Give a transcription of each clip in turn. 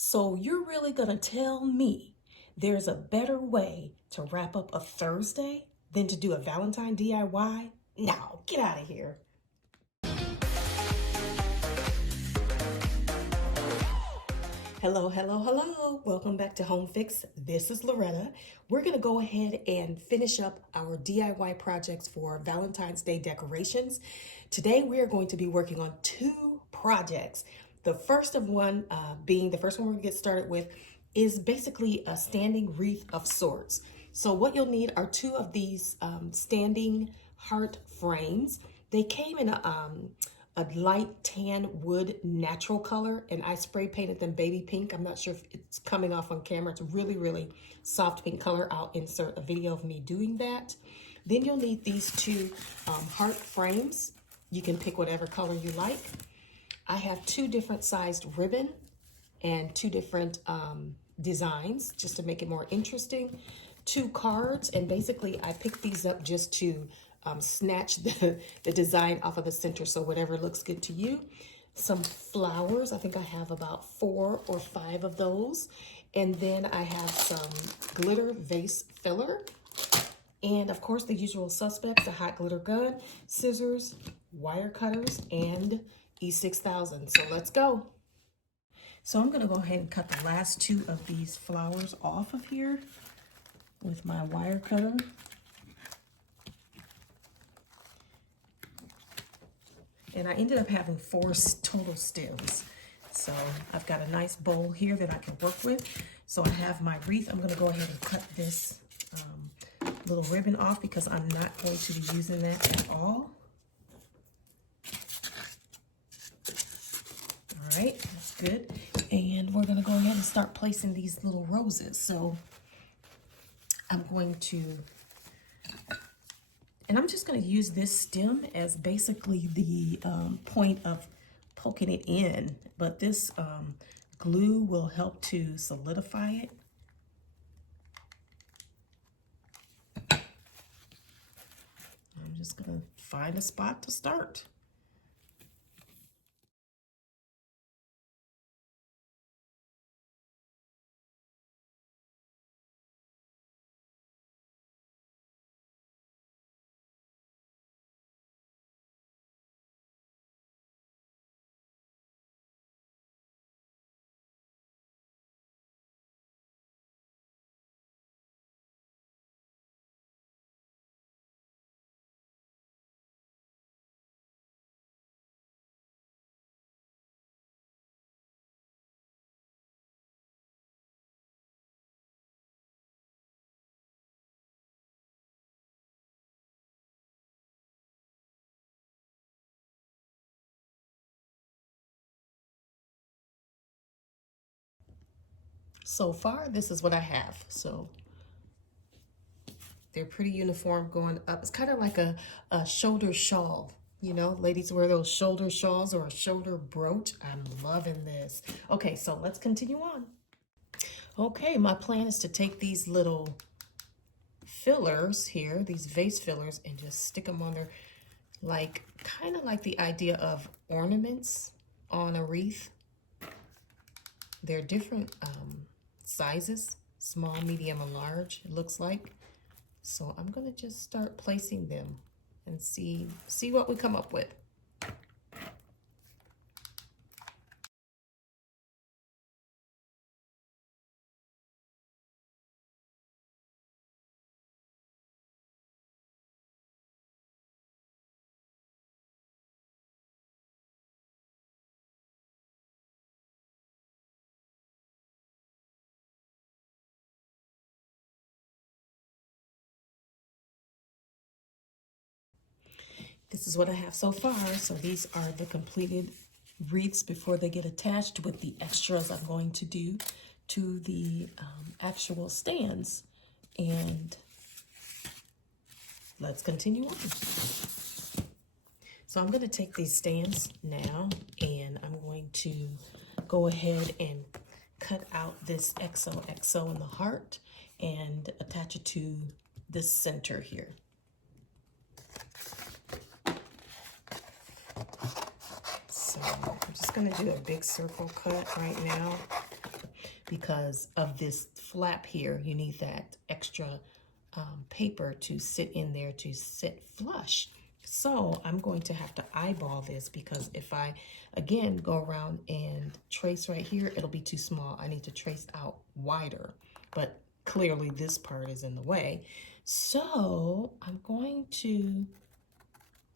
So you're really gonna tell me there's a better way to wrap up a Thursday than to do a Valentine DIY? No, get out of here. Hello, hello, hello. Welcome back to Home Fix. This is Loretta. We're gonna go ahead and finish up our DIY projects for Valentine's Day decorations. Today we are going to be working on two projects. The first one we're gonna get started with is basically a standing wreath of sorts. So what you'll need are two of these standing heart frames. They came in a light tan wood natural color, and I spray painted them baby pink. I'm not sure if it's coming off on camera. It's a really, really soft pink color. I'll insert a video of me doing that. Then you'll need these two heart frames. You can pick whatever color you like. I have two different sized ribbon and two different designs just to make it more interesting. Two cards, and basically I picked these up just to snatch the design off of the center, so whatever looks good to you. Some flowers, I think I have about 4 or 5 of those. And then I have some glitter vase filler. And of course the usual suspects, a hot glitter gun, scissors, wire cutters, and E6000. So let's go. So I'm gonna go ahead and cut the last two of these flowers off of here with my wire cutter. And I ended up having 4 total stems. So I've got a nice bowl here that I can work with. So I have my wreath. I'm gonna go ahead and cut this little ribbon off because I'm not going to be using that at all. All right, that's good. And we're gonna go ahead and start placing these little roses. So I'm just going to use this stem as basically the point of poking it in, but this glue will help to solidify it. I'm just going to find a spot to start. So far, this is what I have. So they're pretty uniform going up. It's kind of like a shoulder shawl. You know, ladies wear those shoulder shawls or a shoulder brooch. I'm loving this. Okay, so let's continue on. Okay, my plan is to take these little fillers here, these vase fillers, and just stick them on there, like kind of like the idea of ornaments on a wreath. They're different sizes, small, medium, and large, it looks like. So I'm gonna just start placing them and see what we come up with. This is what I have so far. So these are the completed wreaths before they get attached with the extras I'm going to do to the actual stands. And let's continue on. So I'm going to take these stands now, and I'm going to go ahead and cut out this XOXO in the heart and attach it to this center here. So I'm just going to do a big circle cut right now. because of this flap here. You need that extra paper to sit in there to sit flush. So I'm going to have to eyeball this, because if I, again, go around and trace right here, it'll be too small. I need to trace out wider, but clearly this part is in the way. So I'm going to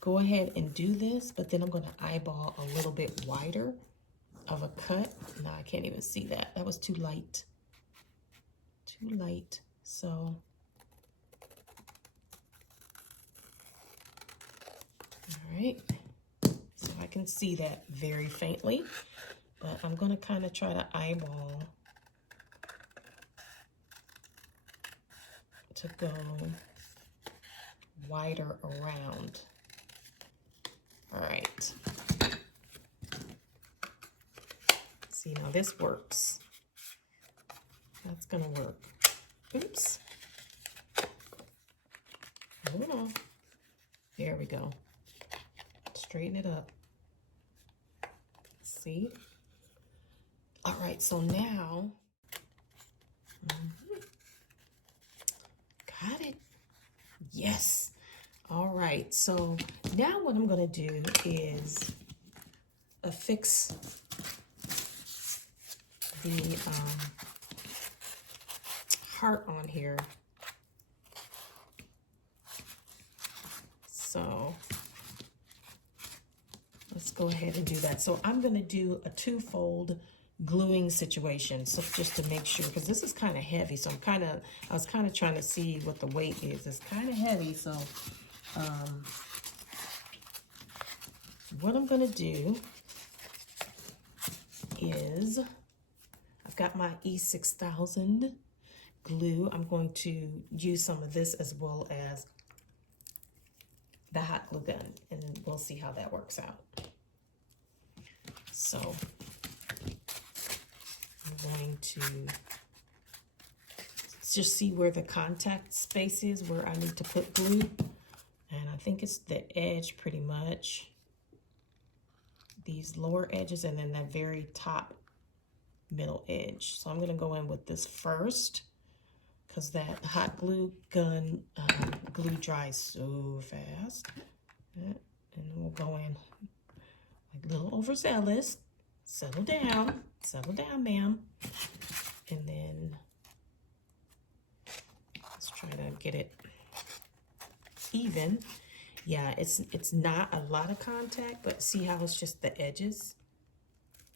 go ahead and do this, but then I'm going to eyeball a little bit wider of a cut. No, I can't even see that. That was too light. Too light. So all right, so I can see that very faintly, but I'm going to kind of try to eyeball to go wider around. All right. See, now this works. That's going to work. Oops. Hold on. There we go. Straighten it up. See? All right, so now, got it. Yes. All right, so now what I'm going to do is affix the heart on here. So let's go ahead and do that. So I'm going to do a two-fold gluing situation, so just to make sure, because this is kind of heavy. So I was kind of trying to see what the weight is. It's kind of heavy, so what I'm going to do is, I've got my E6000 glue. I'm going to use some of this as well as the hot glue gun, and we'll see how that works out. So I'm going to just see where the contact space is, where I need to put glue. And I think it's the edge pretty much. These lower edges and then that very top middle edge. So I'm going to go in with this first, because that hot glue gun glue dries so fast. And we'll go in like a little overzealous. Settle down, ma'am. And then let's try to get it even. Yeah, it's not a lot of contact, but see how it's just the edges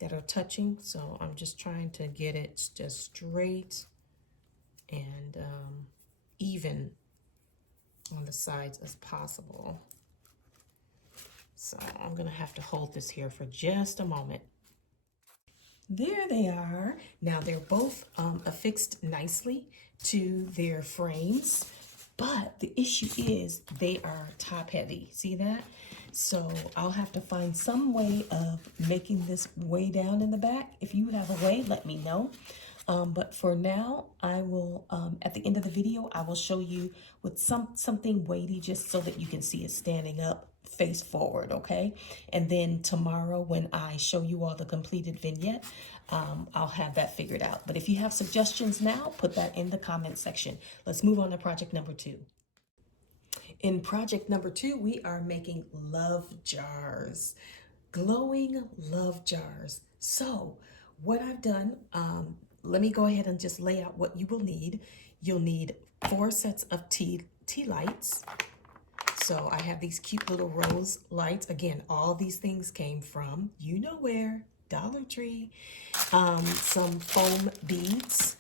that are touching. So I'm just trying to get it just straight and even on the sides as possible. So I'm gonna have to hold this here for just a moment. There they are. Now they're both affixed nicely to their frames, but the issue is they are top heavy. See that? So I'll have to find some way of making this way down in the back. If you have a way, let me know. But for now, I will, at the end of the video, I will show you with something weighty, just so that you can see it standing up face forward, okay? And then tomorrow, when I show you all the completed vignette, I'll have that figured out. But if you have suggestions now, put that in the comment section. Let's move on to project number 2. In project number 2, we are making love jars, glowing love jars. So what I've done, let me go ahead and just lay out what you will need. You'll need 4 sets of tea lights. So I have these cute little rose lights. Again, all these things came from, you know where, Dollar Tree. Some foam beads,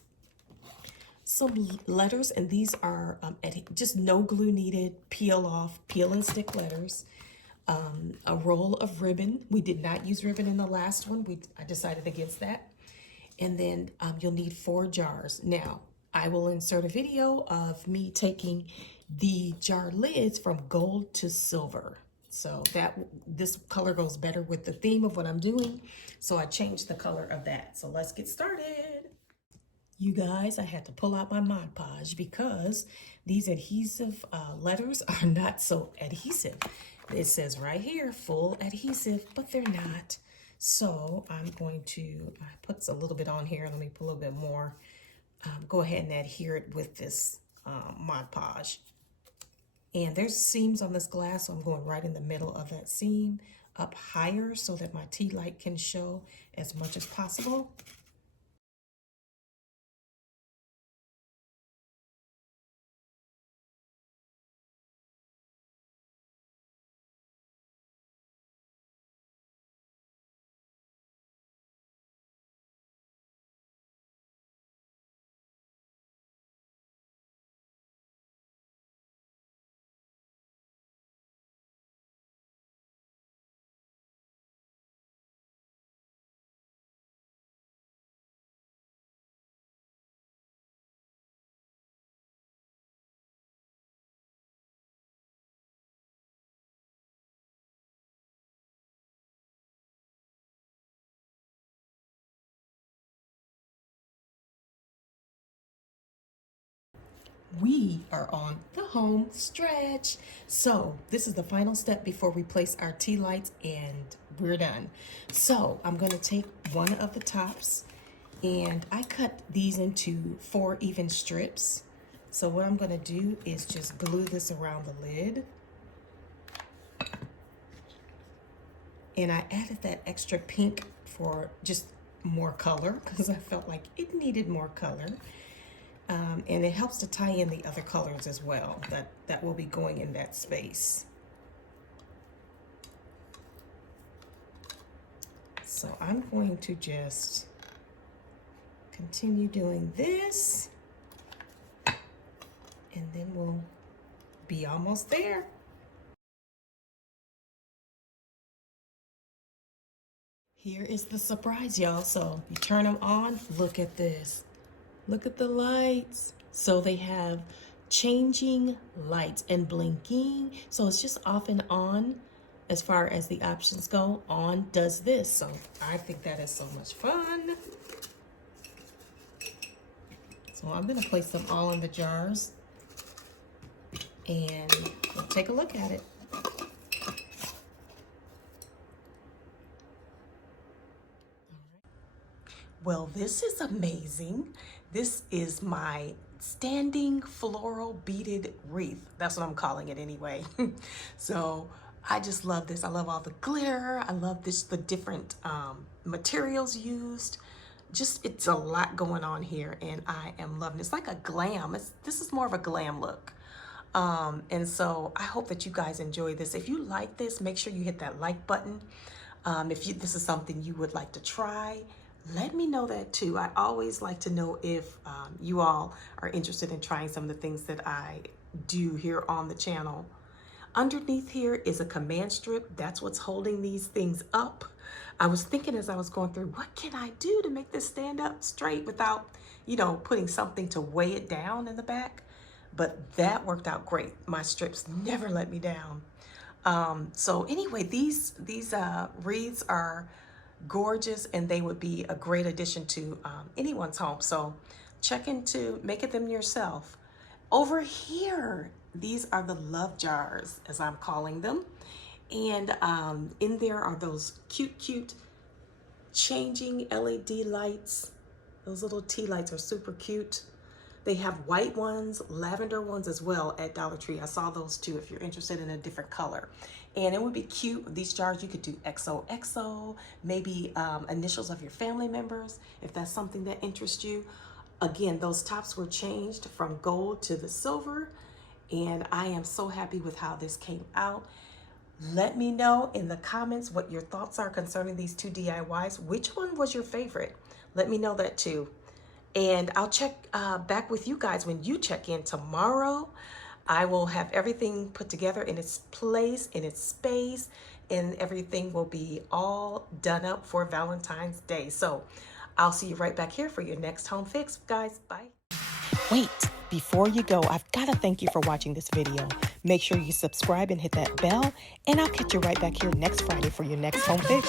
some letters, and these are just no glue needed, peel and stick letters. A roll of ribbon. We did not use ribbon in the last one. I decided against that. And then you'll need 4 jars. Now, I will insert a video of me taking the jar lids from gold to silver. So this color goes better with the theme of what I'm doing. So I changed the color of that. So let's get started. You guys, I had to pull out my Mod Podge because these adhesive letters are not so adhesive. It says right here, full adhesive, but they're not. So I'm going to put a little bit on here. Let me put a little bit more. Go ahead and adhere it with this Mod Podge. And there's seams on this glass, so I'm going right in the middle of that seam, up higher so that my tea light can show as much as possible. We are on the home stretch. So this is the final step before we place our tea lights and we're done. So I'm going to take one of the tops and I cut these into 4 even strips. So what I'm going to do is just glue this around the lid. And I added that extra pink for just more color because I felt like it needed more color. And it helps to tie in the other colors as well that will be going in that space. So I'm going to just continue doing this, and then we'll be almost there. Here is the surprise, y'all. So you turn them on, look at this. Look at the lights. So they have changing lights and blinking. So it's just off and on as far as the options go. On does this. So I think that is so much fun. So I'm going to place them all in the jars and we'll take a look at it. Well, this is amazing. This is my standing floral beaded wreath. That's what I'm calling it anyway. So I just love this. I love all the glitter. I love this, the different materials used. Just, it's a lot going on here and I am loving it. It's like a glam. This is more of a glam look. And so I hope that you guys enjoy this. If you like this, make sure you hit that like button. If this is something you would like to try, let me know that too. I always like to know if you all are interested in trying some of the things that I do here on the channel. Underneath here is a command strip. That's what's holding these things up. I was thinking as I was going through, what can I do to make this stand up straight without, you know, putting something to weigh it down in the back? But that worked out great. My strips never let me down. So anyway, these wreaths are gorgeous and they would be a great addition to anyone's home. So check into making them yourself. Over here, these are the love jars, as I'm calling them. And in there are those cute changing LED lights. Those little tea lights are super cute. They have white ones, lavender ones as well at Dollar Tree. I saw those too if you're interested in a different color. And it would be cute. These jars, you could do XOXO, maybe initials of your family members, if that's something that interests you. Again, those tops were changed from gold to the silver. And I am so happy with how this came out. Let me know in the comments what your thoughts are concerning these 2 DIYs. Which one was your favorite? Let me know that too. And I'll check back with you guys when you check in tomorrow. I will have everything put together in its place, in its space, and everything will be all done up for Valentine's Day. So I'll see you right back here for your next home fix, guys. Bye. Wait, before you go, I've got to thank you for watching this video. Make sure you subscribe and hit that bell, and I'll catch you right back here next Friday for your next home fix.